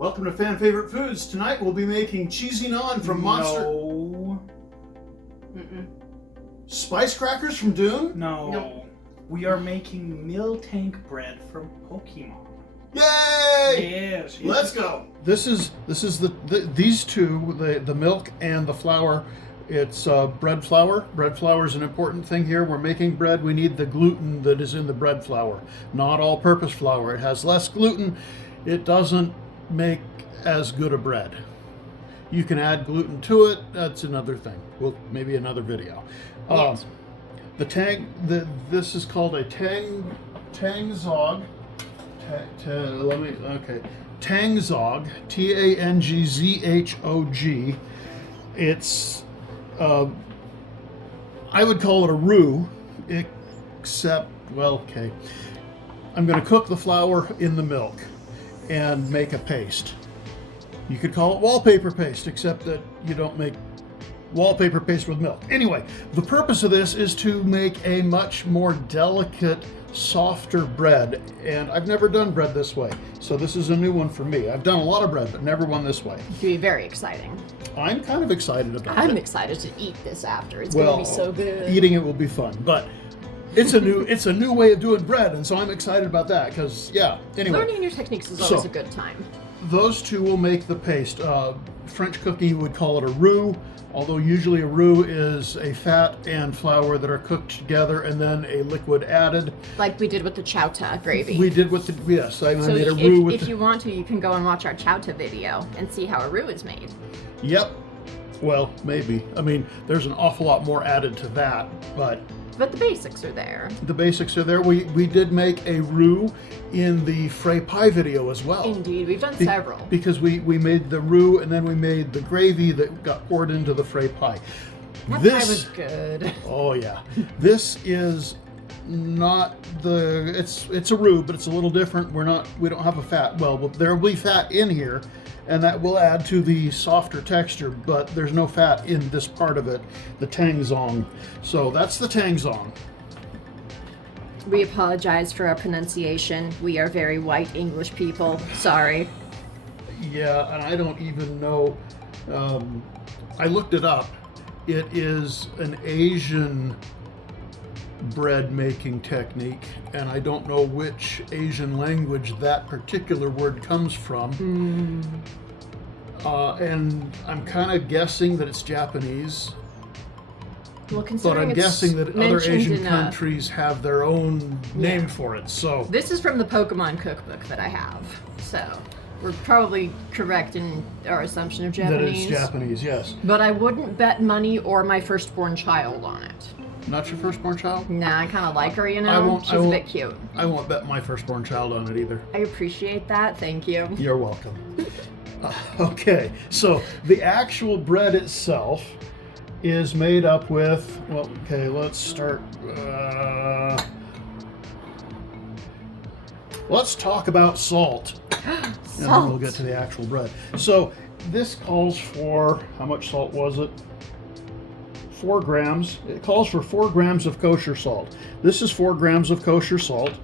Welcome to Fan Favorite Foods. Tonight we'll be making cheesy naan from Monster. No. Spice crackers from Dune? No. We are making Miltank bread from Pokemon. Yay! Yes. Let's go. This is these two, the milk and the flour. It's bread flour. Bread flour is an important thing here. We're making bread. We need the gluten that is in the bread flour, not all-purpose flour. It has less gluten. It doesn't make as good a bread. You can add gluten to it. That's another thing. Well, maybe another video. Yes. This is called a tangzog. Tangzog. Tangzhog. It's I would call it a roux, except, well, okay. I'm going to cook the flour in the milk and make a paste. You could call it wallpaper paste, except that you don't make wallpaper paste with milk. Anyway, the purpose of this is to make a much more delicate, softer bread, and I've never done bread this way, so this is a new one for me. I've done a lot of bread, but never one this way. It'll be very exciting. I'm kind of excited about it. I'm excited to eat this after. It's going to be so good. Eating it will be fun, but it's a new way of doing bread, and so I'm excited about that because, yeah. Anyway, learning new techniques is always a good time. Those two will make the paste. French cooking would call it a roux, although usually a roux is a fat and flour that are cooked together and then a liquid added. Like we did with the chowta gravy. We did with the, yes, I made a if, roux with if you want to, you can go and watch our chowta video and see how a roux is made. Yep. Well, maybe. I mean, there's an awful lot more added to that, but the basics are there. The basics are there. We did make a roux in the Frey pie video as well. Indeed, we've done several. Because we made the roux and then we made the gravy that got poured into the Frey pie. That pie was good. Oh yeah. This is not the, it's a roux, but it's a little different. We don't have a fat. Well, there will be fat in here, and that will add to the softer texture, but there's no fat in this part of it, the tangzong. So that's the tangzong. We apologize for our pronunciation. We are very white English people. Sorry. Yeah, and I don't even know. I looked it up. It is an Asian bread making technique, and I don't know which Asian language that particular word comes from. And I'm kind of guessing that it's Japanese. Well, but I'm guessing that other Asian countries have their own name for it. So this is from the Pokemon cookbook that I have. So we're probably correct in our assumption of Japanese. That it's Japanese, yes. But I wouldn't bet money or my firstborn child on it. Not your firstborn child? Nah, I kind of like her, you know? She's a bit cute. I won't bet my firstborn child on it either. I appreciate that. Thank you. You're welcome. Okay, so the actual bread itself is made up with, well, okay, let's start. Let's talk about salt. And then we'll get to the actual bread. So this calls for, how much salt was it? 4 grams. It calls for 4 grams of kosher salt. This is 4 grams of kosher salt.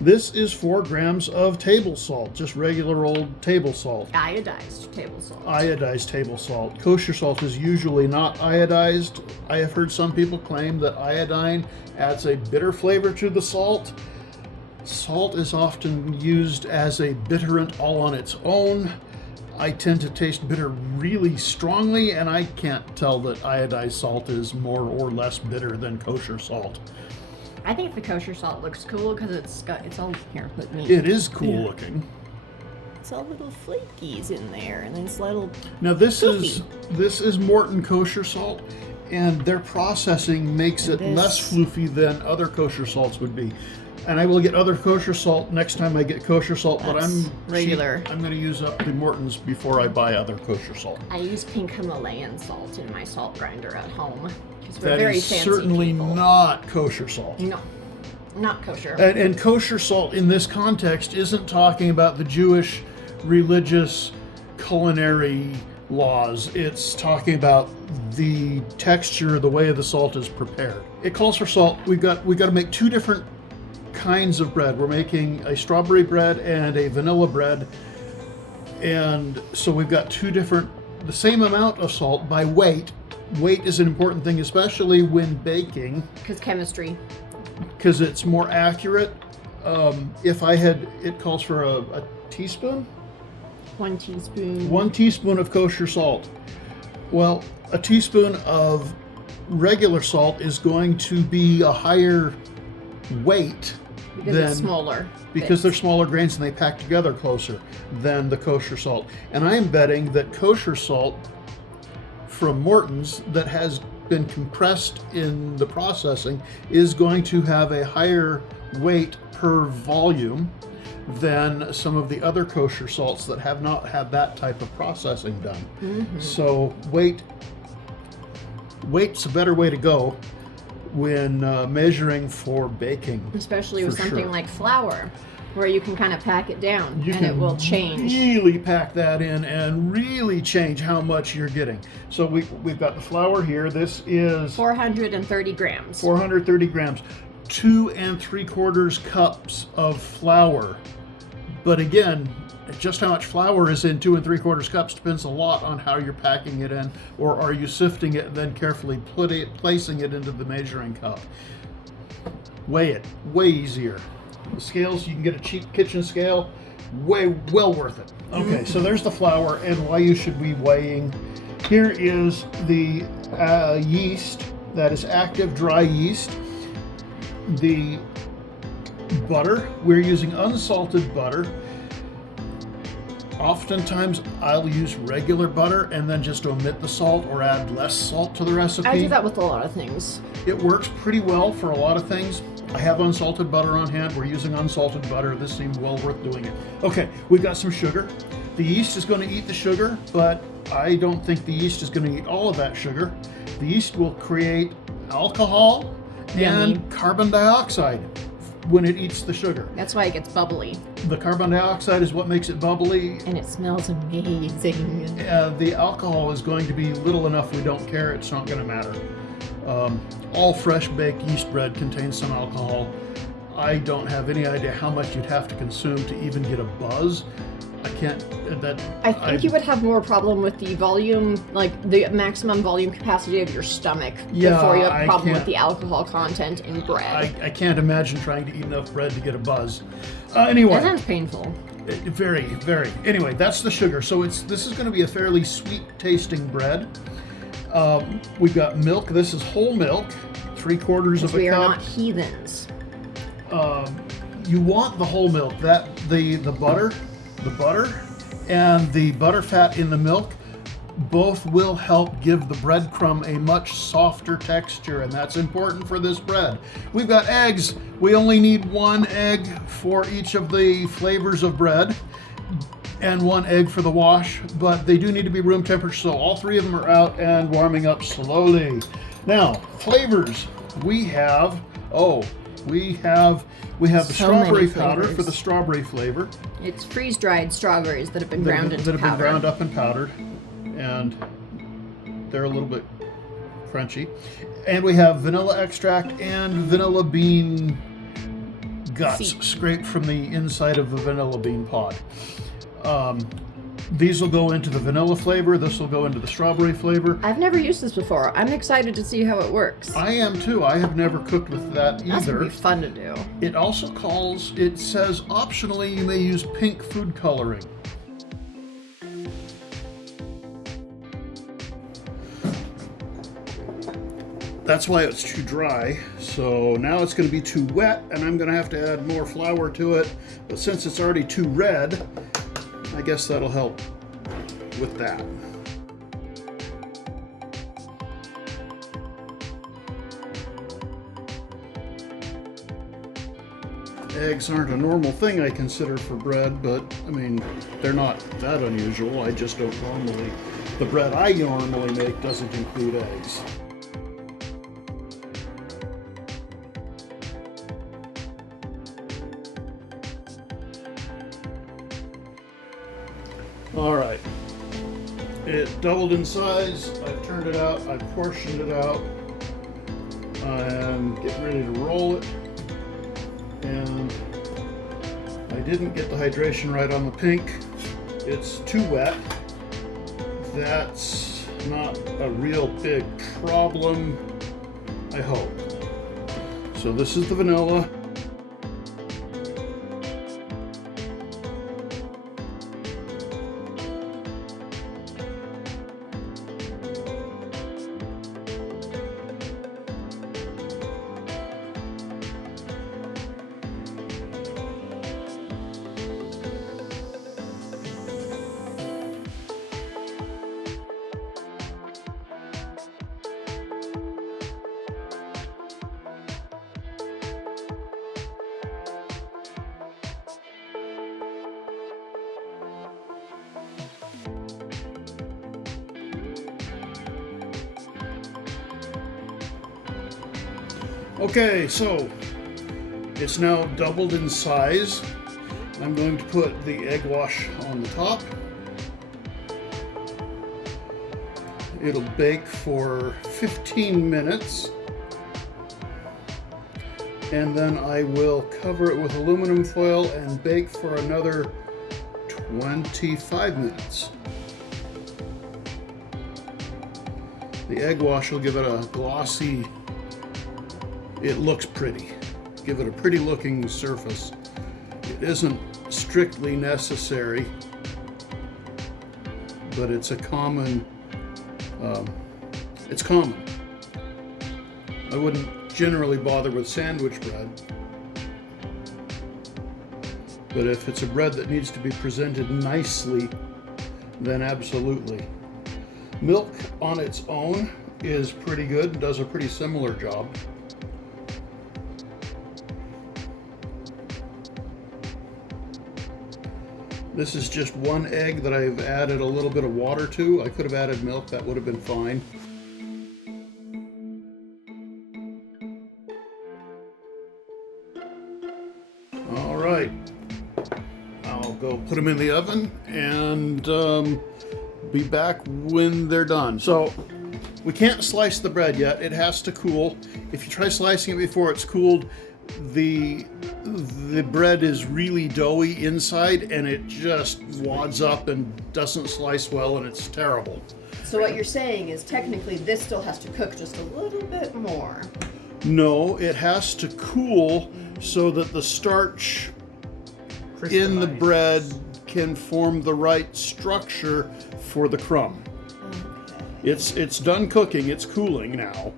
This is 4 grams of table salt, just regular old table salt. Iodized table salt. Iodized table salt. Kosher salt is usually not iodized. I have heard some people claim that iodine adds a bitter flavor to the salt. Salt is often used as a bitterant all on its own. I tend to taste bitter really strongly, and I can't tell that iodized salt is more or less bitter than kosher salt. I think the kosher salt looks cool because it's all here. Let me. It is cool looking. It's all little flakies in there, and then it's little. Now this is Morton kosher salt, and their processing makes it less floofy than other kosher salts would be. And I will get other kosher salt next time I get kosher salt, but I'm regular. I'm going to use up the Morton's before I buy other kosher salt. I use pink Himalayan salt in my salt grinder at home. That is certainly not kosher salt. No, not kosher. And kosher salt in this context isn't talking about the Jewish religious culinary laws. It's talking about the texture, the way the salt is prepared. It calls for salt. We've got to make 2 different kinds of bread. We're making a strawberry bread and a vanilla bread. And so we've got the same amount of salt by weight. Weight is an important thing, especially when baking, Because chemistry. because it's more accurate. It calls for a teaspoon? 1 teaspoon. 1 teaspoon of kosher salt. Well, a teaspoon of regular salt is going to be a higher weight Because it's smaller. because they're smaller grains and they pack together closer than the kosher salt. And I am betting that kosher salt from Morton's that has been compressed in the processing is going to have a higher weight per volume than some of the other kosher salts that have not had that type of processing done. Mm-hmm. So weight's a better way to go when measuring for baking. Especially with for something sure. like flour, where you can kind of pack it down You and can it will change. really pack that in and really change how much you're getting. So we've got the flour here. This is 430 grams. 430 grams, 2 3/4 cups of flour. But again, just how much flour is in 2 3/4 cups depends a lot on how you're packing it in, or are you sifting it and then carefully placing it into the measuring cup. Weigh it, way easier. The scales, you can get a cheap kitchen scale, well worth it. Okay, so there's the flour, and why you should be weighing. Here is the yeast, that is active dry yeast. The butter, we're using unsalted butter. Oftentimes I'll use regular butter and then just omit the salt or add less salt to the recipe. I do that with a lot of things. It works pretty well for a lot of things. I have unsalted butter on hand. We're using unsalted butter. This seemed well worth doing it. Okay, we've got some sugar. The yeast is going to eat the sugar, but I don't think the yeast is going to eat all of that sugar. The yeast will create alcohol Yummy. and carbon dioxide when it eats the sugar. That's why it gets bubbly. The carbon dioxide is what makes it bubbly. And it smells amazing. The alcohol is going to be little enough we don't care. It's not going to matter. All fresh baked yeast bread contains some alcohol. I don't have any idea how much you'd have to consume to even get a buzz. I can't. I think you would have more problem with the volume, like the maximum volume capacity of your stomach, Yeah, before you have I a problem with can't- the alcohol content in bread. I can't imagine trying to eat enough bread to get a buzz. Anyway, That sounds painful. very, very. Anyway, that's the sugar. So this is going to be a fairly sweet tasting bread. We've got milk. This is whole milk, 3/4 of a We are cup. not heathens. You want the whole milk. That the butter and the butter fat in the milk both will help give the breadcrumb a much softer texture, and that's important for this bread. We've got eggs. We only need 1 egg for each of the flavors of bread, and 1 egg for the wash, but they do need to be room temperature, so all 3 of them are out and warming up slowly. Now, flavors. We have the So many strawberry powder flavors. for the strawberry flavor. It's freeze-dried strawberries that have been ground into that have powder. been ground up and powdered, and they're a little bit crunchy. And we have vanilla extract and vanilla bean guts Seed. scraped from the inside of the vanilla bean pod. These will go into the vanilla flavor. This will go into the strawberry flavor. I've never used this before. I'm excited to see how it works. I am too. I have never cooked with that That's gonna either. be fun to do. It says optionally you may use pink food coloring. That's why it's too dry. So now it's going to be too wet, and I'm going to have to add more flour to it. But since it's already too red, I guess that'll help with that. Eggs aren't a normal thing I consider for bread, but I mean, they're not that unusual. I just don't normally. The bread I normally make doesn't include eggs. All right. It doubled in size. I've turned it out. I've portioned it out. I'm getting ready to roll it. And I didn't get the hydration right on the pink. it's too wet. That's not a real big problem, I hope. So this is the vanilla. Okay, so it's now doubled in size. I'm going to put the egg wash on the top. It'll bake for 15 minutes. And then I will cover it with aluminum foil and bake for another 25 minutes. The egg wash will give it a glossy, it looks pretty. Give it a pretty looking surface. It isn't strictly necessary, but it's a common, it's common. I wouldn't generally bother with sandwich bread, but if it's a bread that needs to be presented nicely, then absolutely. Milk on its own is pretty good and does a pretty similar job. This is just one egg that I've added a little bit of water to. I could have added milk, that would have been fine. All right, I'll go put them in the oven and be back when they're done. So we can't slice the bread yet, it has to cool. If you try slicing it before it's cooled, the bread is really doughy inside and it just wads up and doesn't slice well and it's terrible. So what you're saying is technically this still has to cook just a little bit more. No, it has to cool so that the starch in the bread can form the right structure for the crumb. Okay. It's done cooking, it's cooling now.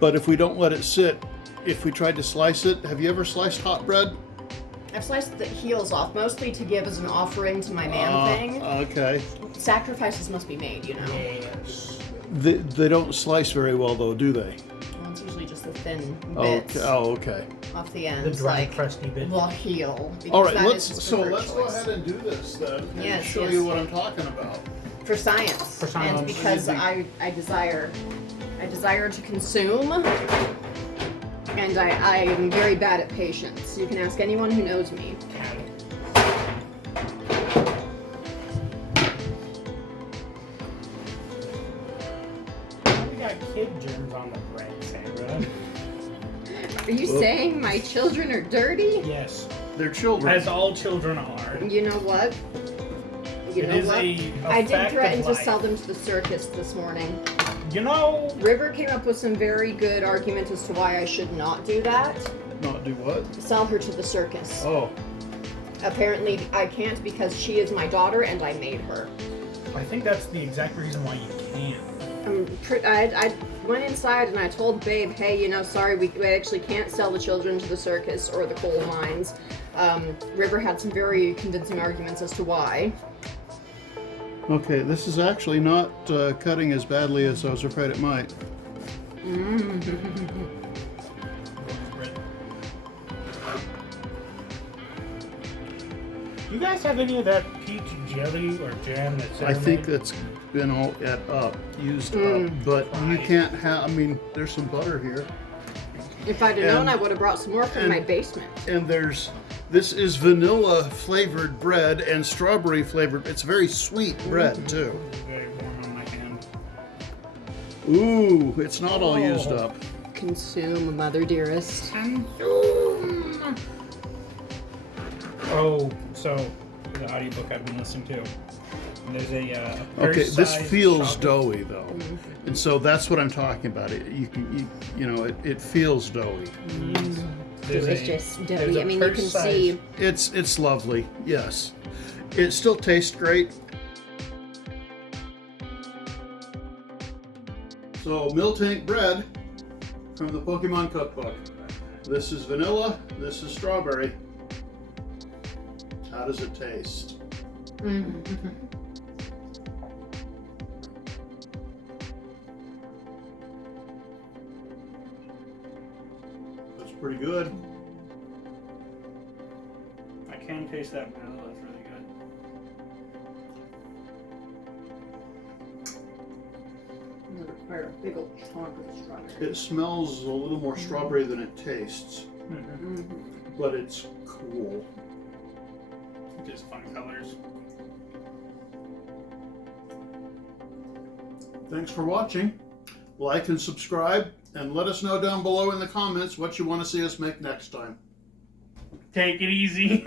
But if we don't let it sit, if we tried to slice it, have you ever sliced hot bread? I've sliced the heels off, mostly to give as an offering to my man thing. Okay. Sacrifices must be made, you know. Yes. They don't slice very well though, do they? Well, it's usually just the thin Okay. bits Oh, okay. off the The ends, dry, like crusty bit. the heel. because All right, that let's is his so preferred let's go choice. ahead and do this then and Yes, show yes. you what I'm talking about. For science. For science. And because I desire to consume, and I am very bad at patience. You can ask anyone who knows me. We got kid germs on the bread, Sandra. Are you saying my children are dirty? Yes. They're children. As all children are. You know what? You It know is what? a I did fact threaten of to life. sell them to the circus this morning. You know, River came up with some very good argument as to why I should not do that. Not do what? Sell her to the circus. Oh, Apparently I can't because she is my daughter and I made her. I think that's the exact reason why you can't. I went inside and I told Babe, hey, you know, sorry, we actually can't sell the children to the circus or the coal mines. River had some very convincing arguments as to why. okay. This is actually not cutting as badly as I was afraid it might. You guys have any of that peach jelly or jam that's I think that's been all used up, but you can't have. I mean, there's some butter here, If I'd have known, And- I would have brought some more from and- my basement. and this is vanilla flavored bread and strawberry flavored. It's very sweet bread too. very warm on my hand. Ooh, it's not all used Oh. up. Consume, mother dearest. Oh, so the audiobook I've been listening to. And there's a Okay, this purse-sized feels chocolate- doughy though, and so that's what I'm talking about. It feels doughy. There's Delicious, there's doughy. a I mean, you can purse-sized- see. It's lovely. Yes, it still tastes great. So Miltank bread from the Pokemon cookbook. This is vanilla. This is strawberry. How does it taste? That's pretty good. I can taste that vanilla. It's really good. I'm gonna require a big old chunk of the strawberry. It smells a little more strawberry than it tastes, but it's cool. Just fun colors. Thanks for watching. Like and subscribe, and let us know down below in the comments what you want to see us make next time. Take it easy.